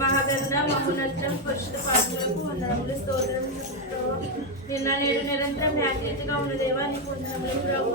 మహాగంధ మహోన్నతం పురుషుల పాత్రలకు వందనములు స్తోత్రం నిన్న నేడు నిరంతరం యాక్టివ్గా ఉన్న దేవా నీకు వందనములు ప్రభు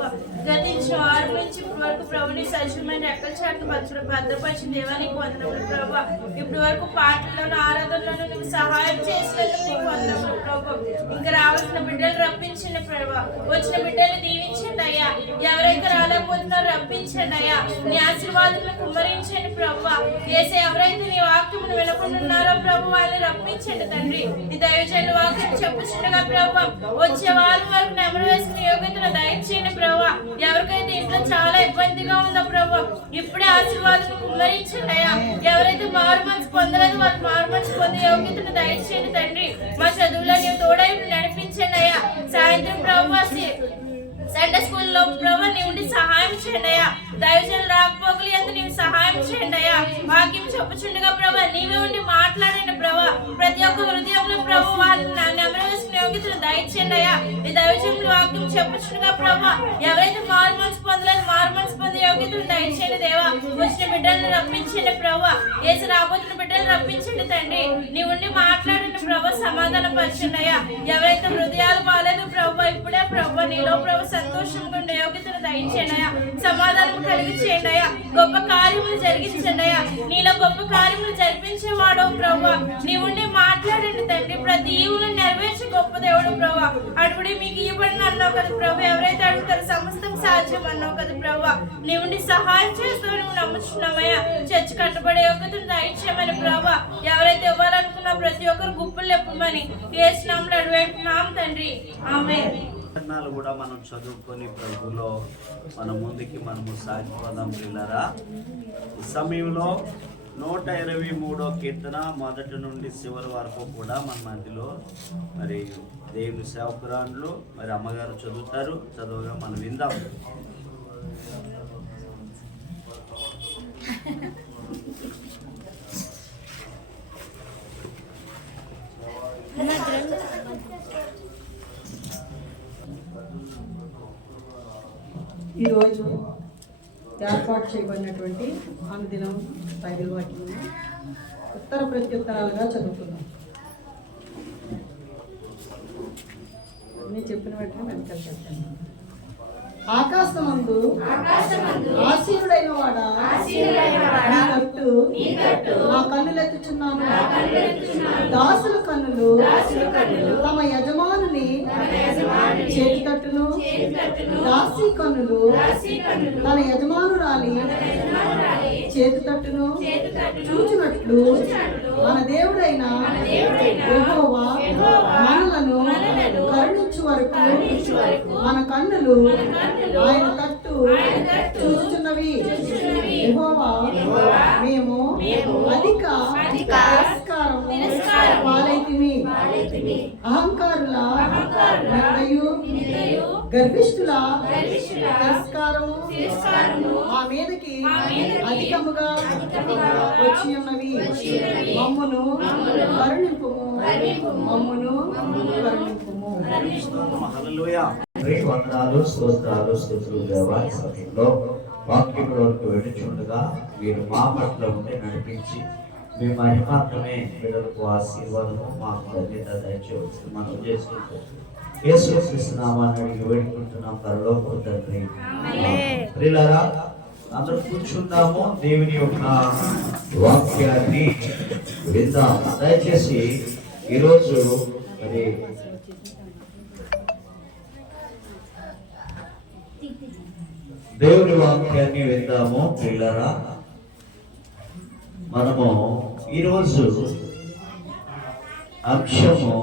గతించిన 6 నుంచి ఇప్పటి వరకు ప్రభుని సజీవమైన రెక్కల చాటు భద్రపరిచిన దేవా నీకు వందనములు ప్రభు ఇప్పటి వరకు పాటల్లోనూ ఆరాధనలోనూ నువ్వు సహాయం చేసినందుకు నీకు వందనములు ప్రభు ఇంకా రావాల్సిన బిడ్డలు రప్పించండి ప్రభు వచ్చిన బిడ్డలు దీవించండి అయ్యా ఎవరైతే రాలేకపోతున్నారో రప్పించండి అయ్యా నీ ఆశీర్వాదాలను కుమ్మరించండి ప్రభు చేసే ఎవరైతే నీ వాక్యమును వినకుండా ఉన్నారో ప్రభు వాళ్ళని రప్పించండి తండ్రి నీ దైవజనుల వాక్యం చెప్పుచుండగా ప్రభు వచ్చే వాళ్ళ వరకు నెమరు వేసుకునే యోగ్యతను దయచేయండి ప్రభు ఎవరికైతే ఇంట్లో చాలా ఇబ్బందిగా ఉందో ప్రభు ఇప్పుడే ఆశీర్వాదం కుమ్మరించండి అయ్యా ఎవరైతే మారు మనసు పొందలేదు వాళ్ళు మారు మనసు పొందే యోగ్యతను దయచేయండి తండ్రి మా చదువులో నీవు తోడై నడిపించండి అయ్యా సాయంత్రం ప్రభు సండే స్కూల్లో ప్రభు నీవు ఉండి సహాయం చేయండి అయ్యా దైవజనులు రాకపోకలు ఎంత నీవు సహాయం చేయండి అయ్యా వాక్యం చెప్పుచుండగా ప్రభు నీవే ఉండి మాట్లాడండి ప్రభు ప్రతి ఒక్క హృదయంలో ప్రభు వాళ్ళని నెమరు వేసుకునే యోగ్యతను దయచేయండి అయ్యా ఈ దైవజనులు వాక్యం చెప్పుచుండగా ప్రభు ఎవరైతే మారు మనసు పొందలేదు మారు మనసు పొందే యోగ్యతను దయచేయండి దేవా వచ్చిన బిడ్డలను రప్పించండి ప్రభు ఏసు రాబోతున్న బిడ్డలు రప్పించండి తండ్రి నీవు ఉండి మాట్లాడండి ప్రభు సమాధానం పరచండి అయ్యా ఎవరైతే హృదయాలు బాలేదు ప్రభు ఇప్పుడే ప్రభు నీలో ప్రభు సంతోషంగా ఉండే యోగ్యతను దయచేయండి అయ్యా సమాధానం కలిగి చేయండి అయ్యా గొప్ప కార్యములు జరిగించండి అయ్యా నీలో గొప్ప కార్యములు జరిపించేవాడు ప్రభు నీవుండి మాట్లాడండి తండ్రి ప్రతి ఈవులను నెరవేర్చి గొప్ప దేవుడు ప్రభు అడుగుడి మీకు ఇవ్వబడిన అన్నావు కదా ప్రభు ఎవరైతే అడుగుతారో సమస్తం సాధ్యం అన్నావు కదా ప్రభు నీవుండి సహాయం చేస్తావు నువ్వు నమ్ముచున్నామయ్యా చర్చ కట్టబడే యోగ్యతను దయచేయమని ప్రభు ఎవరైతే ఇవ్వాలనుకున్నా ప్రతి ఒక్కరు గుప్పులు ఎప్పమని ఏసునామములో అడుగుతున్నాం తండ్రి ఆమేన్. కూడా మనం చదువుకొని ప్రభులో మన ముందుకి మనము సాగిపోదాం పిల్లరా. ఈ సమయంలో 123వ కీర్తన మొదటి నుండి చివరి వరకు కూడా మన మధ్యలో మరి దేవుని సేవకురాండ్లు మరి అమ్మగారు చదువుతారు. చదువుగా మనం విందాం. ఈరోజు ఏర్పాటు చేయబడినటువంటి అనుదినం బైబిల్ వాక్యాన్ని ఉత్తర ప్రత్యుత్తరాలుగా చదువుకుందాం. నేను చెప్పిన వెంటనే వెనకాల చెప్తాను. ఆకాశమందు ఆసీనుడైన వాడా నీ తట్టు నా కన్నులెత్తుచున్నాను. దాసుల కన్నులు తమ యజమానుని చేతి తట్టును, దాసి కన్నులు తన యజమానురాలి చేతి తట్టును చూచినట్లు మన దేవుడైన యెహోవా మనలను కరుణించు వరకు మన కన్నులు ఆయన తట్టు చూస్తున్నవి. యెహోవా మేము అధిక తిరస్కారం పాలైతిమి. అహంకారుల నిందయు గర్విష్ఠుల తిరస్కారము మా మీదకి అధికముగా వచ్చి ఉన్నవి. మమ్మును కరుణింపుము, మమ్మును కరుణింపుము. వందనాలు, స్తోత్రాలు, స్తుతులు దేవా. సమయంలో వాక్యంలోకి వెళ్ళుచుండగా మీరు మా పట్ల ఉండి నడిపించి మీ మహిమాత్రమే బిడ్డలకు ఆశీర్వాదము మాకు ధన్యత దయచేయవచ్చు మనం చేసుకుంటూ యేసుక్రీస్తు నామాన్ని అడిగి వేడుకుంటున్నాం పరలోకపు తండ్రి. ప్రియులారా, అందరూ కూర్చుందాము. దేవుని యొక్క వాక్యాన్ని విందాం. దయచేసి ఈరోజు మరి దేవుని వాక్యాన్ని విందాము. పిల్లరా, మనము ఈరోజు అంశము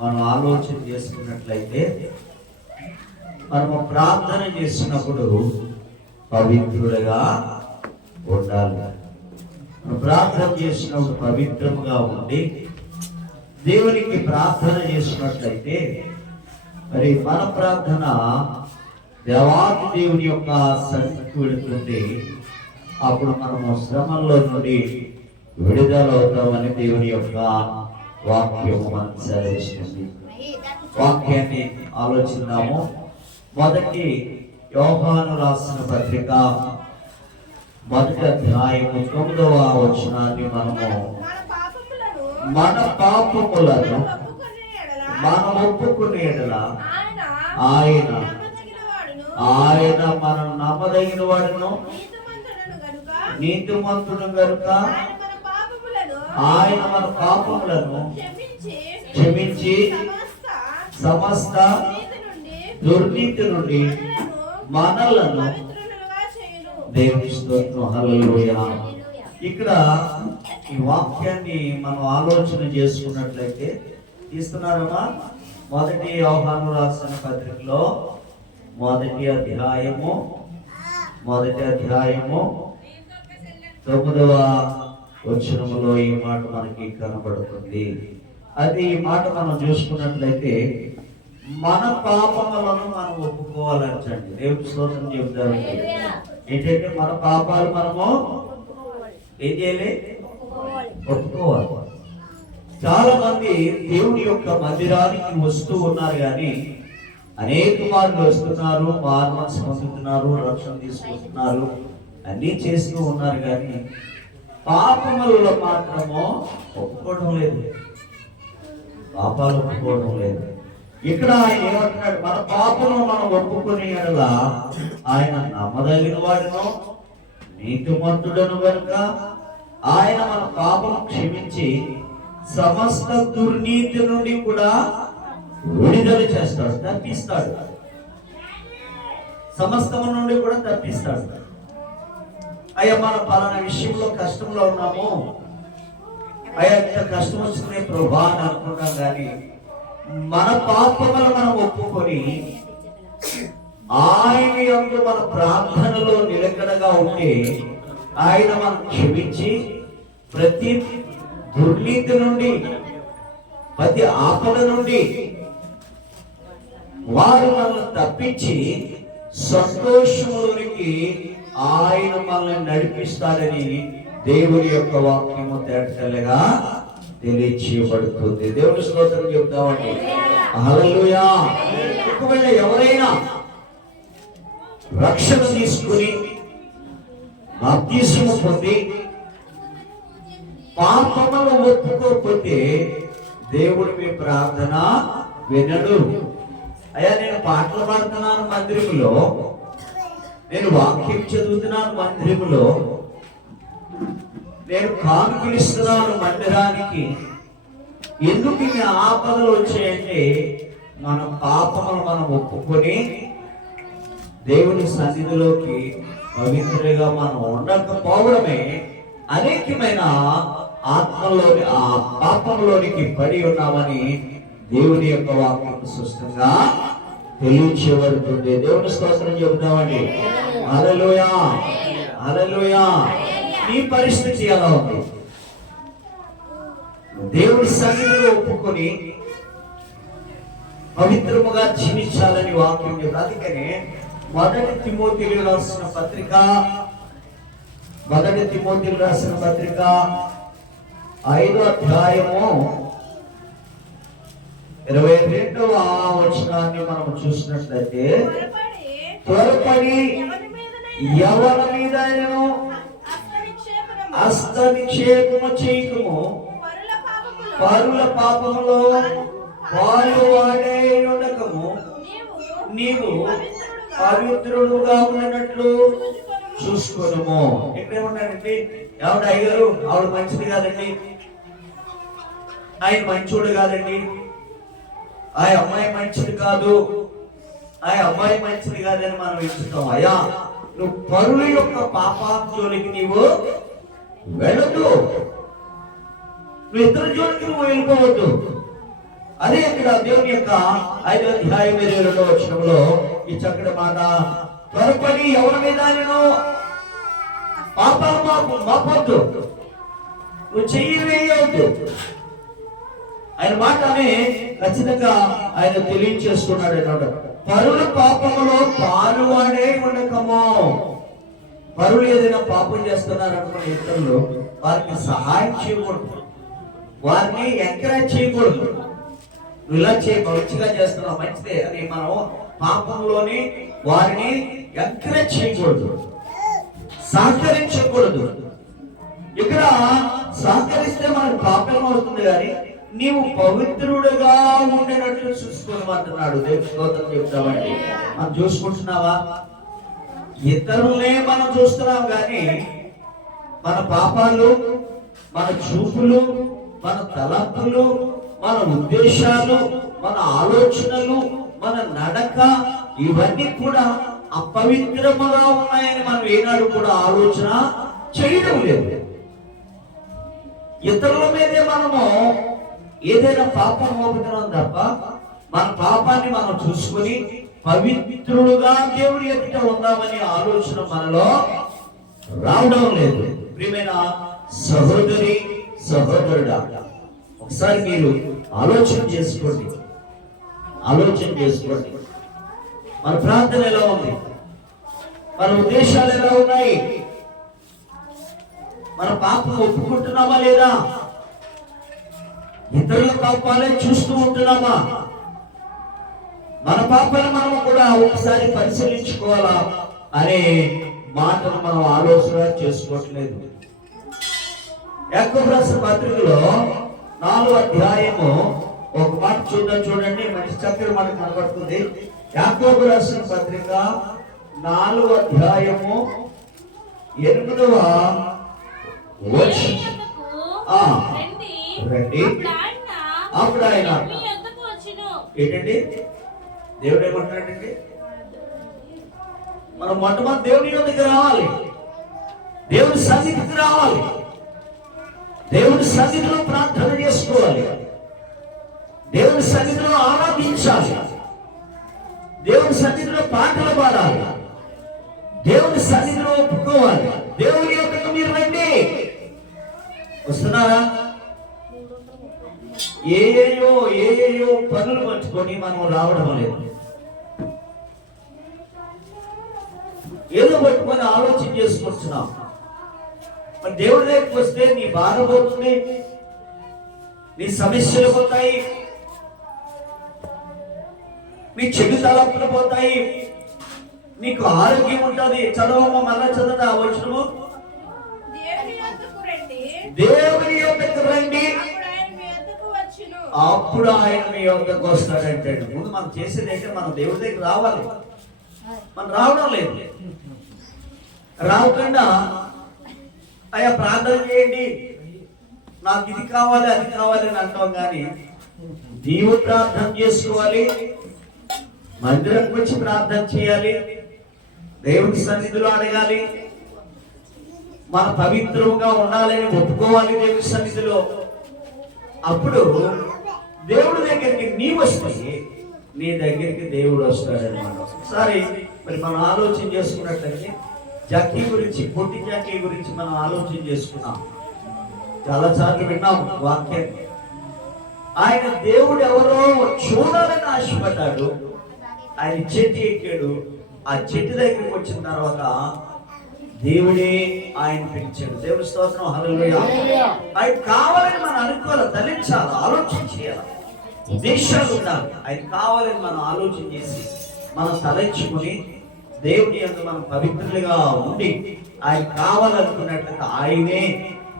మనం ఆలోచన చేసుకున్నట్లయితే మనము ప్రార్థన చేసినప్పుడు పవిత్రులుగా ఉండాలి. మనం ప్రార్థన చేసినప్పుడు పవిత్రముగా ఉండి దేవునికి ప్రార్థన చేసినట్లయితే మరి మన ప్రార్థన దేవాది దేవుని యొక్క సన్నిధికి వెళుతుంది. అప్పుడు మనము శ్రమల్లో నుండి విడుదల అవుతామని దేవుని యొక్క వాక్యము మనకు సెలవిస్తుంది. వాక్యాన్ని ఆలోచిద్దాము. మొదటి యోహాను రాసిన పత్రిక మొదటి అధ్యాయము 9వ వచనాన్ని మనము మన పాపములను మనం ఒప్పుకునే యెడల ఆయన మన నమ్మదగిన వాడును నీతిమంతుడు గనుక ఆయన మన పాపములను క్షమించి సమస్త దుర్నీతి నుండి మనలను దేవుని స్తోత్రం. హల్లెలూయా. ఇక్కడ ఈ వాక్యాన్ని మనం ఆలోచన చేసుకున్నట్లయితే తీస్తున్నారమ్మా. మొదటి యోహాను రాసిన పత్రికలో మొదటి అధ్యాయము 9వ వచనములో ఈ మాట మనకి కనబడుతుంది. అది ఈ మాట మనం చూసుకున్నట్లయితే మన పాపములను మనం ఒప్పుకోవాలంటండి. దేవుడి స్తోత్రం చెబుతామండి. ఏంటంటే మన పాపాలు మనము ఏం చేయాలి? ఒప్పుకోవాలి. చాలా మంది దేవుడి యొక్క మందిరానికి వస్తూ ఉన్నారు, కానీ అనేక మార్లు వస్తున్నారు, మారుమనసు పొందుతున్నారు, రక్షణ తీసుకుంటున్నారు, అన్నీ చేస్తూ ఉన్నారు, కానీ పాపములలో మాత్రము ఒప్పుకోవడం లేదు. పాపాలు ఒప్పుకోవడం లేదు. ఇక్కడ ఆయన ఏమంటున్నాడు? మన పాపములను మనం ఒప్పుకునే యెడల ఆయన నమ్మదగిన వాడును నీతిమంతుడను గనుక ఆయన మన పాపం క్షమించి సమస్త దుర్నీతి నుండి కూడా విడుదల చేస్తాడు, తప్పిస్తాడు. సమస్తము నుండి కూడా తప్పిస్తాడు. అయ్యా మన పలానా విషయంలో కష్టంలో ఉన్నాము, అయ్యా ఇంత కష్టం వస్తుంది ప్రభా అని అనుకున్నాం, కానీ మన పాపములు మనం ఒప్పుకొని ఆయన యందు మన ప్రార్థనలో నిలకడగా ఉంటే ఆయన మనం క్షమించి ప్రతి దుర్నీతి నుండి, ప్రతి ఆపద నుండి వారు మనల్ని తప్పించి సంతోషంలోనికి ఆయన మనల్ని నడిపిస్తాడని దేవుని యొక్క వాక్యము తేటగా తెలియచేయబడుతుంది. దేవుని స్తోత్రం చెప్తామండి. హల్లెలూయా. ఒకవేళ ఎవరైనా రక్షణ తీసుకుని బాప్తిస్మము పొంది పాపములు ఒప్పుకోకపోతే దేవుడు మీ ప్రార్థన వినడు. అయ్యా నేను పాటలు పాడుతున్నాను మందిరములో, నేను వాక్యం చదువుతున్నాను మందిరములో, నేను కానుకలిస్తున్నాను మందిరానికి, ఎందుకు ఇన్ని ఆపదలు వచ్చాయంటే మన పాపములు మనం ఒప్పుకొని దేవుని సన్నిధిలోకి పవిత్రగా మనం ఉండకపోవడమే అనేకమైన ఆత్మలోని ఆ పాపంలోనికి పడి ఉన్నామని దేవుని యొక్క వాక్యం స్పష్టంగా తెలియచేయబడుతుంది. దేవుని స్తోత్రం చెబుతామండి. హల్లెలూయా, హల్లెలూయా. నీ పరిస్థితి ఎలా ఉంది? దేవుని సన్నిధిలో ఒప్పుకొని పవిత్రముగా జీవించాలని వాక్యం చెప్తారు. అందుకనే మొదటి తిమోతిలో రాసిన పత్రిక 5వ అధ్యాయము 22వ వచనాన్ని మనం చూసినట్లయితే, త్వరపడి ఎవరి మీద హస్తనిక్షేపము చేయకము, పరుల పాపములో పాలువాడే ఉండకము, నీవు పవిత్రుడుగా ఉన్నట్లు చూసుకోనము. ఎక్కడేమన్నాడండి? ఎవడు అయ్యారు? ఆవిడ మంచిది కాదండి, ఆయన మంచోడు కాదండి, ఆ అమ్మాయి మంచిది కాదు, ఆ అమ్మాయి మంచిది కాదని మనం ఇచ్చుతాం. అయ్యా నువ్వు పరుల యొక్క పాపాంజోలికి నీవు వెళ్ళదు, నువ్వు ఇతర జోలికి నువ్వు వెళ్ళిపోవద్దు. అదే ఇక్కడ దేవుని యొక్క 5వ అధ్యాయం 22వ వచనంలో ఈ చక్కటి మాట, త్వరపడి ఎవరి మీద నేను పాపాలు మాపొద్దు, నువ్వు చెయ్యి వేయవద్దు. ఆయన మాటనే ఖచ్చితంగా ఆయన తెలియచేస్తున్నాడు అన్నమాట. పరుల పాపములో పాలువాడే ఉండకము. పరులు ఏదైనా పాపం చేస్తున్నారనుకున్న ఇతరులు వారికి సహాయం చేయకూడదు, వారిని ఎంకరేజ్ చేయకూడదు. నువ్వు ఇలా చేయ మంచిగా చేస్తున్నావు, మంచిదే అని మనం పాపంలోని వారిని ఎంకరేజ్ చేయకూడదు, సహకరించకూడదు. ఇక్కడ సహకరిస్తే మనకు పాపం అవుతుంది, కానీ నీవు పవిత్రుడుగా ఉండినట్లు చూసుకోమంటున్నాడు. దేవుని స్తోత్రం చెప్తామండి. మనం చూసుకుంటున్నావా? ఇతరులే మనం చూస్తున్నాం, కానీ మన పాపాలు, మన చూపులు, మన తలంపులు, మన ఉద్దేశాలు, మన ఆలోచనలు, మన నడక, ఇవన్నీ కూడా అపవిత్రముగా ఉన్నాయని మనం ఏనాడు కూడా ఆలోచన చేయడం లేదు. ఇతరుల మీదే మనము ఏదైనా పాపం మోపుతున్నాం తప్ప మన పాపాన్ని మనం చూసుకుని పవిత్రులుగా దేవుడి ఎదుట ఉందామనే ఆలోచన మనలో రావడం లేదు. ప్రియమైన సహోదరి సహోదరుడా, ఒకసారి మీరు ఆలోచన చేసుకోండి. మన ప్రార్థన ఎలా ఉంది? మన ఉద్దేశాలు ఎలా ఉన్నాయి? మన పాపం ఒప్పుకుంటున్నామా లేదా? ఇతరుల పాపాలే చూస్తూ ఉంటున్నామా? మన పాపాలను మనం కూడా ఒకసారి పరిశీలించుకోవాలా అనే మాటను మనం ఆలోచన చేసుకోవట్లేదు. యాకోబు రాసిన పత్రికలో 4వ అధ్యాయము ఒక మాట చూడండి, మంచి చక్కని మాట కనబడుతుంది. యాకోబు రాసిన పత్రిక 4వ అధ్యాయము 8వ వచనం. రండి. అప్పుడు ఆయన ఏంటండి? దేవుడు ఏమంటున్నాడండి? మనం మొట్టమొదటి దేవుని యొద్దకు రావాలి, దేవుని సన్నిధికి రావాలి, దేవుని సన్నిధిలో ప్రార్థన చేసుకోవాలి, దేవుని సన్నిధిలో ఆరాధించాలి, దేవుని సన్నిధిలో పాటలు పాడాలి, దేవుని సన్నిధిలో ఒప్పుకోవాలి. దేవుని యొద్దకు మీరు రండి. వస్తున్నారా? ఏయో పనులు పట్టుకొని మనం రావడం లేదు. ఏదో పట్టుకొని ఆలోచన చేసుకుంటున్నాం. మరి దేవుడి దగ్గరికి వస్తే నీ బాధ పోతుంది, నీ సమస్యలు పోతాయి, నీ చెడు తలపులు పోతాయి, నీకు ఆరోగ్యం ఉంటుంది. చదవమ్మా, మళ్ళా చదవదా ఆ వచనము? దేవుని యొద్దకు రండి, అప్పుడు ఆయన మీ యొద్దకు వస్తాడంటే. ముందు మనం చేసేది అయితే మనం దేవుడి దగ్గర రావాలి. మనం రావడం లేదు. రాకుండా అయ్యా ప్రార్థన చేయండి, నాకు ఇది కావాలి అది కావాలి అని అంటాం, కానీ నీవు ప్రార్థన చేసుకోవాలి, మందిరంకి వచ్చి ప్రార్థన చేయాలి, దేవుని సన్నిధిలో అడగాలి, మన పవిత్రంగా ఉండాలని ఒప్పుకోవాలి దేవుని సన్నిధిలో. అప్పుడు దేవుడి దగ్గరికి నీ వస్తే నీ దగ్గరికి దేవుడు వస్తాడనమాట. ఒకసారి మరి మనం ఆలోచన చేసుకున్నట్లయితే జాకీ గురించి, పొట్టి జాకీ గురించి మనం ఆలోచన చేసుకున్నాం. చాలా సార్లు విన్నాం వాక్యాన్ని. ఆయన దేవుడు ఎవరో చూడాలని ఆశపడ్డాడు. ఆయన చెట్టు ఎక్కాడు. ఆ చెట్టు దగ్గరికి వచ్చిన తర్వాత దేవుడే ఆయన పిలిచాడు. దేవుని స్తోత్రం, హల్లెలూయా. ఆయన కావాలని మనం అనుకోవాలి, తలించాలి, ఆలోచన చేయాలి, ఉద్దేశాలు ఉండాలి. ఆయన కావాలని మనం ఆలోచన చేసి మనం తలంచుకుని దేవుని యందు మనం పవిత్రులుగా ఉండి ఆయన కావాలనుకున్నట్లయితే ఆయనే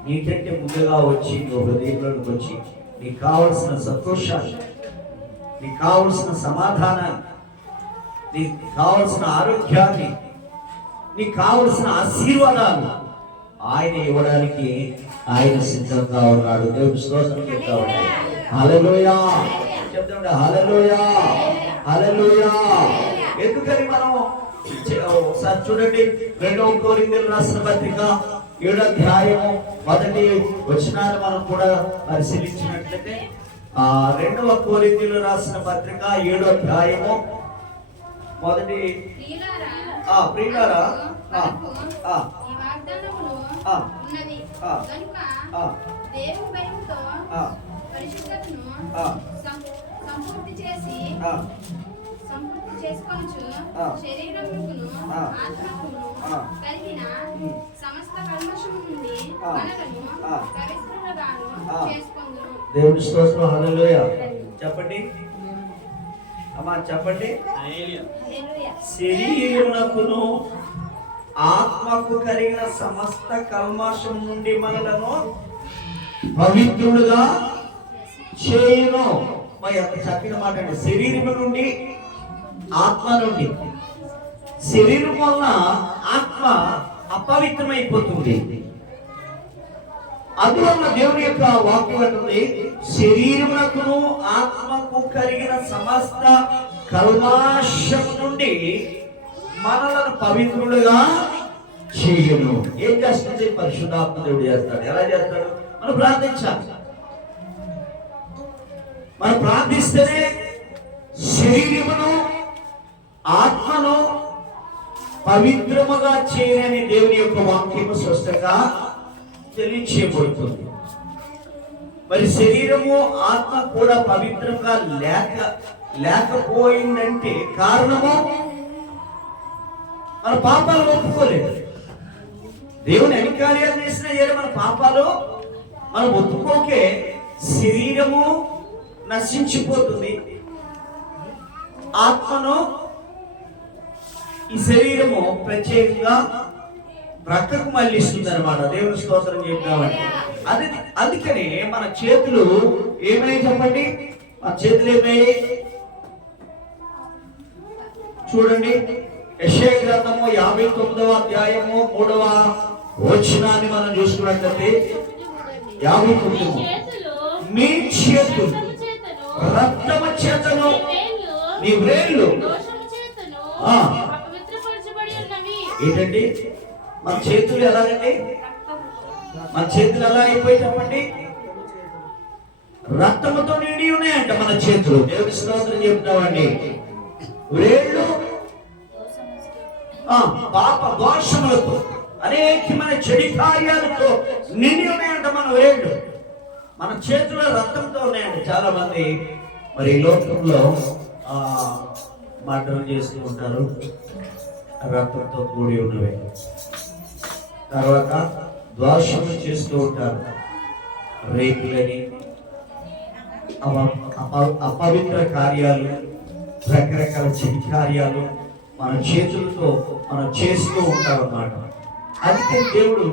నీకంటే ముందుగా వచ్చి నువ్వు హృదయంలోకి వచ్చి నీకు కావలసిన సంతోషాన్ని, నీకు కావలసిన సమాధానాన్ని, నీకు కావలసిన ఆరోగ్యాన్ని, నీకు కావలసిన ఆశీర్వాదాలు ఆయన ఇవ్వడానికి ఆయన సిద్ధంగా ఉన్నాడు. దేవుని స్తోత్రం చెప్తాడు. హల్లెలూయా చెప్తాడు. హల్లెలూయా, హల్లెలూయా. ఎందుకని మనం ఒకసారి చూడండి, 2వ కొరింథీయులకు రాసిన పత్రిక 7వ అధ్యాయము 1వ వచనాన్ని మనం కూడా పరిశీలించినట్లయితే, 2వ కొరింథీయులకు రాసిన పత్రిక 7వ అధ్యాయము 1వ ప్రియులారా సంపూర్తి చేసుకొనుచు శరీరమును ఆత్మకును కలిగిన సమస్త కల్మషము నుండి మనలను పవిత్రులుగాను చేసుకొందును. దేవుని స్తోత్రం, హల్లెలూయా. చెప్పండి. అమ్మా చెప్పండి. హల్లెలూయా. శరీరమునకును ఆత్మకు కలిగిన సమస్త కల్మషం నుండి మనలను పవిత్రులుగా చేయును. మరి అంత చక్కని మాట అండి. శరీరము నుండి ఆత్మ నుండి. శరీరం వల్ల ఆత్మ అపవిత్రమైపోతుంది. అందువల్ల దేవుని యొక్క వాక్యం అంటుంది, శరీరమునకును ఆత్మకు కలిగిన సమస్త కల్మషం నుండి మనలను పవిత్రులుగా చేయును. ఏం చేస్తుంది? పరిశుద్ధాత్మ దేవుడు చేస్తాడు. ఎలా చేస్తాడు? మనం ప్రార్థించాలి. మనం ప్రార్థిస్తేనే శరీరమును ఆత్మను పవిత్రముగా చేయని దేవుని యొక్క వాక్యము స్పష్టంగా తెలియచేయబడుతుంది. మరి శరీరము ఆత్మ కూడా పవిత్రంగా లేకపోయిందంటే కారణము మన పాపాలు ఒప్పుకోలేదు. దేవుని ఎన్ని కార్యాలు చేసినా ఏదో మన పాపాలు మనం ఒప్పుకోకే శరీరము నశించిపోతుంది. ఆత్మను ఈ శరీరము ప్రత్యేకంగా ప్రక్కకు మళ్ళిస్తుంది అనమాట. దేవుని స్తోత్రం చెప్పామని. అందుకనే మన చేతులు ఏమై చెప్పండి, మన చేతులు ఏమై చూడండి. యెషయా గ్రంథము 59వ అధ్యాయము 3వ వచనాన్ని మనం చూసుకున్నట్లయితే 59 మీ చేతులు రక్తము చేతను నీ వ్రేళ్ళు ఏంటండి? మన చేతులు ఎలాగండి? మన చేతులు ఎలా అయిపోయి చెప్పండి? రక్తముతో నిండి ఉన్నాయంట మన చేతులు. దేవుని స్తోత్రం చెప్తామండి. వ్రేళ్ళు పాప దోషములతో అనేకమైన చెడు కార్యాలతో నిండి ఉన్నాయంట మన వేళ్ళు. మన చేతుల రక్తంతో ఉన్నాయండి. చాలా మంది మరి లోకంలో మర్డర్ చేస్తూ ఉంటారు, రక్తంతో కూడి ఉన్నవి. తర్వాత దోషములు చేస్తూ ఉంటారు, రేపులని, అపవిత్ర కార్యాలు, రకరకాల చెడు కార్యాలు మన చేతులతో మనం చేస్తూ ఉంటాం అన్నమాట. అందుకే దేవుడు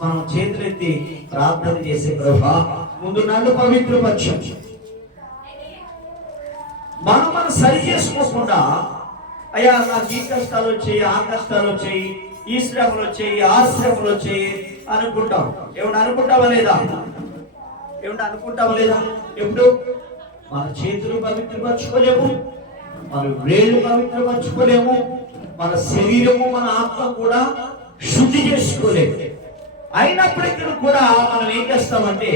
మనం చేతులెత్తి ప్రార్థన చేసే ప్రభా ముందు నన్ను పవిత్రపరచు. మనం సరి చేసుకోకుండా అయ్యా నాకు ఈ కష్టాలు వచ్చాయి, ఆ కష్టాలు వచ్చాయి, ఈ శ్రమలు వచ్చాయి, ఆ శ్రమలు వచ్చాయి అనుకుంటాం. ఏమన్నా అనుకుంటావా లేదా? ఏమన్నా అనుకుంటావా లేదా? ఎప్పుడు మన చేతులు పవిత్రపరచుకోలేము, మన వేళ్ళు పవిత్రపరచుకోలేము, మన శరీరము మన ఆత్మ కూడా శుద్ధి చేసుకోలేము. అయినప్పటికీ కూడా మనం ఏం చేస్తామంటే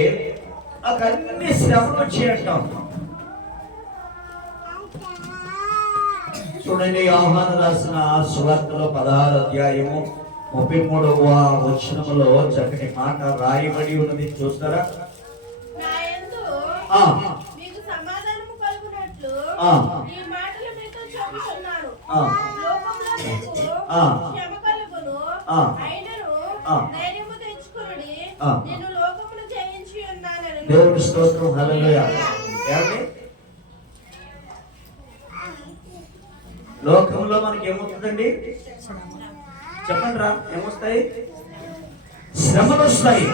నాకు అన్ని శ్రమలు వచ్చాయంటాం. చూడండి, యోహాను రాసిన సువార్తలో 16వ అధ్యాయము 33వ వచనములో చక్కటి మాట రాయబడి ఉన్నది. చూస్తారా? మీకు సమాధానము కలుగునట్లు ఈ మాటలు మీతో చెప్పుచున్నాను. లోకంలో మీకు శ్రమ కలుగును, అయినను ధైర్యము తెచ్చుకొనుడి, నేను లోకమును జయించి ఉన్నానని. దేవుని స్తోత్రం. హల్లెలూయా. ఏమండి? లోకంలో మనకి ఏమవుతుందండి? చెప్పండి రా, ఏమొస్తాయి? శ్రమలు వస్తాయి.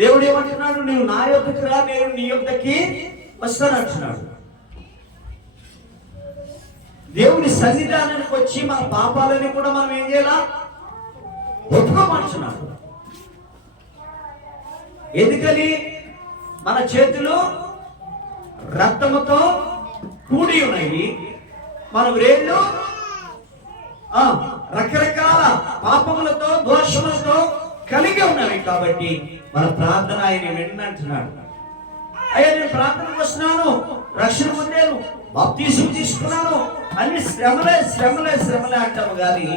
దేవుడు ఏమంటున్నాడు? నీవు నా యొద్దకు రా, నేను నీ యొద్దకి వస్తానంటున్నాడు. దేవుని సన్నిధానానికి వచ్చి మన పాపాలని కూడా మనం ఏం చేయాలా? ఒప్పుకోమంటున్నాడు. ఎందుకని? మన చేతులు రక్తముతో కూడి ఉన్నాయి, మన వేళ్ళు రకరకాల పాపములతో దోషములతో కలిగి ఉన్నవి. కాబట్టి మన ప్రార్థన ఆయన వినంటున్నాడు. అయ్యా నేను ప్రార్థనకు వస్తున్నాను, రక్షణ పొందాను, బాప్తీసం తీసుకున్నాను, అన్ని శ్రమలే శ్రమలే శ్రమలే అంటాము. కానీ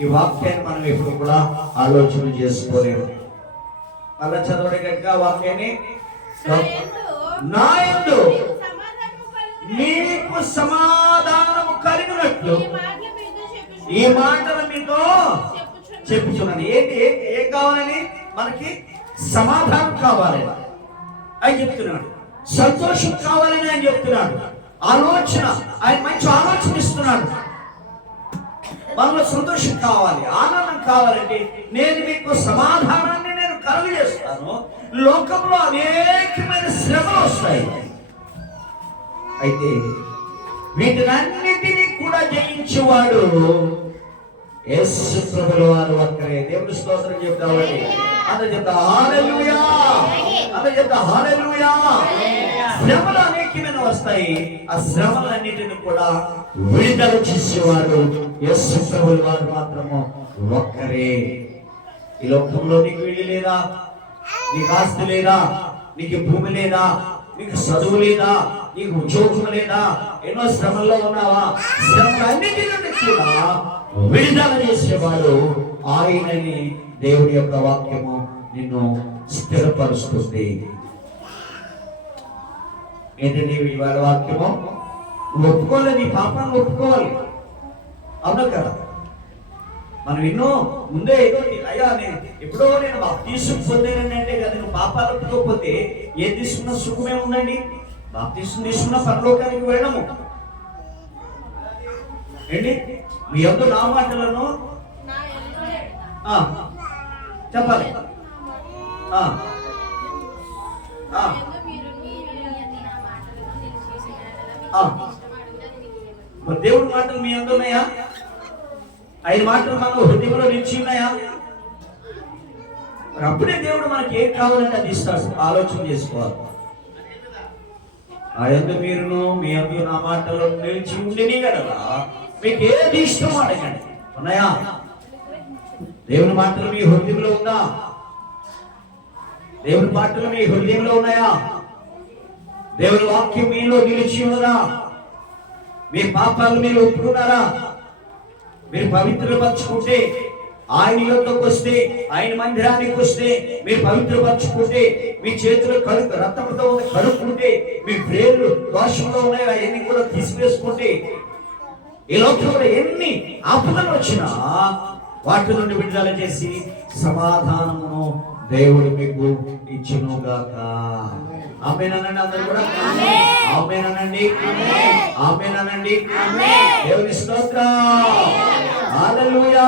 ఈ వాక్యాన్ని మనం ఎప్పుడు కూడా ఆలోచన చేసుకోలేము. మళ్ళా చదవడే గట్టిగా వాక్యాన్ని, నా యందు మీకు సమాధానము కలిగినట్లు ఈ మాటలు మీతో చెప్పుచున్నాను. ఏంటి ఏం కావాలని? మనకి సమాధానం కావాలి అని చెప్తున్నాడు. సంతోషం కావాలని ఆయన చెప్తున్నాడు. ఆలోచన, ఆయన మంచి ఆలోచన ఇస్తున్నాడు. మనలో సంతోషం కావాలి, ఆనందం కావాలంటే నేను మీకు సమాధానాన్ని నేను కలుగజేస్తాను. లోకంలో అనేకమైన శ్రమలు వస్తాయి, అయితే వీటినన్నిటినీ కూడా జయించేవాడు యేసు ప్రభుల వారు ఒక్కరే. దేవుని స్తోత్రం చెప్తామండి. అందరూ చెప్తా హల్లెలూయా, అందరూ చెప్తా హల్లెలూయా. శ్రమలు అనేకమైన వస్తాయి, ఆ శ్రమలన్నిటిని కూడా విడుదల చేసేవాడు యేసు ప్రభుల వారు మాత్రము ఒక్కరే. ఈ లోకంలో నీకు ఇల్లు లేదా, నీకు ఆస్తి లేదా, నీకు భూమి లేదా, నీకు చదువు లేదా, నీకు ఉద్యోగం లేదా, ఎన్నో శ్రమల్లో ఉన్నావా, శ్రమలన్నిటి నుండి కూడా విడుదల చేసేవాడు ఆయనని దేవుడి యొక్క వాక్యము నిన్ను స్థిరపరుస్తుంది. ఏంటండి ఇవాళ వాక్యము? నువ్వు ఒప్పుకోవాలి, నీ పాపాన్ని ఒప్పుకోవాలి. అవునా కదా? మనం ఎన్నో ముందే ఏదో అయ్యా నేను బాప్తీసం పొందానంటే కదా, నువ్వు పాపాలు ఒప్పుకోకపోతే ఏం తీసుకున్న సుఖమే ఉందండి? బాప్తీసం తీసుకున్న పరలోకానికి వెళ్ళడము ఏంటి? మీ యొక్క నా మాటలను చెప్పాలి. దేవుడి మాటలు మీ అందరూ ఉన్నాయా? ఆయన మాటలు మన హృదయంలో నిలిచి ఉన్నాయా? అప్పుడే దేవుడు మనకి ఏం కావాలంటే అది ఇస్తాడు. ఆలోచన చేసుకోవాలి. ఆయన మీరును మీ అందరూ నా మాటలో నిలిచి ఉండిని కదా, మీకు ఏది ఇష్టం అడగండి. ఉన్నాయా? దేవుని మాటలు మీ హృదయంలో ఉందా? దేవుని మాటలు మీ హృదయంలో ఉన్నాయా? దేవుని వాక్యం మీలో నిలిచి ఉన్నదా? మీ పాపాలు మీరు ఒప్పుకున్నారా? మీరు పవిత్రపరచుకుంటే, ఆయన యొద్దకు వస్తే, ఆయన మందిరానికి వస్తే మీరు పవిత్రపరచుకుంటే, మీ చేతులు రక్తంతో కడుక్కుంటే, మీ ప్రేర్లు దోషంలో ఉన్నాయి అవన్నీ కూడా తీసివేసుకుంటే, ఈ లోకంలో ఎన్ని ఆపదలు వచ్చినా వాటి నుండి విడుదల చేసి సమాధానమును దేవుడు మీకు ఇచ్చునుగాక. ఆమేనండి. అందరూ కూడా ఆమేనండి, ఆమేనండి. దేవుని స్తోత్రం. హల్లెలూయా.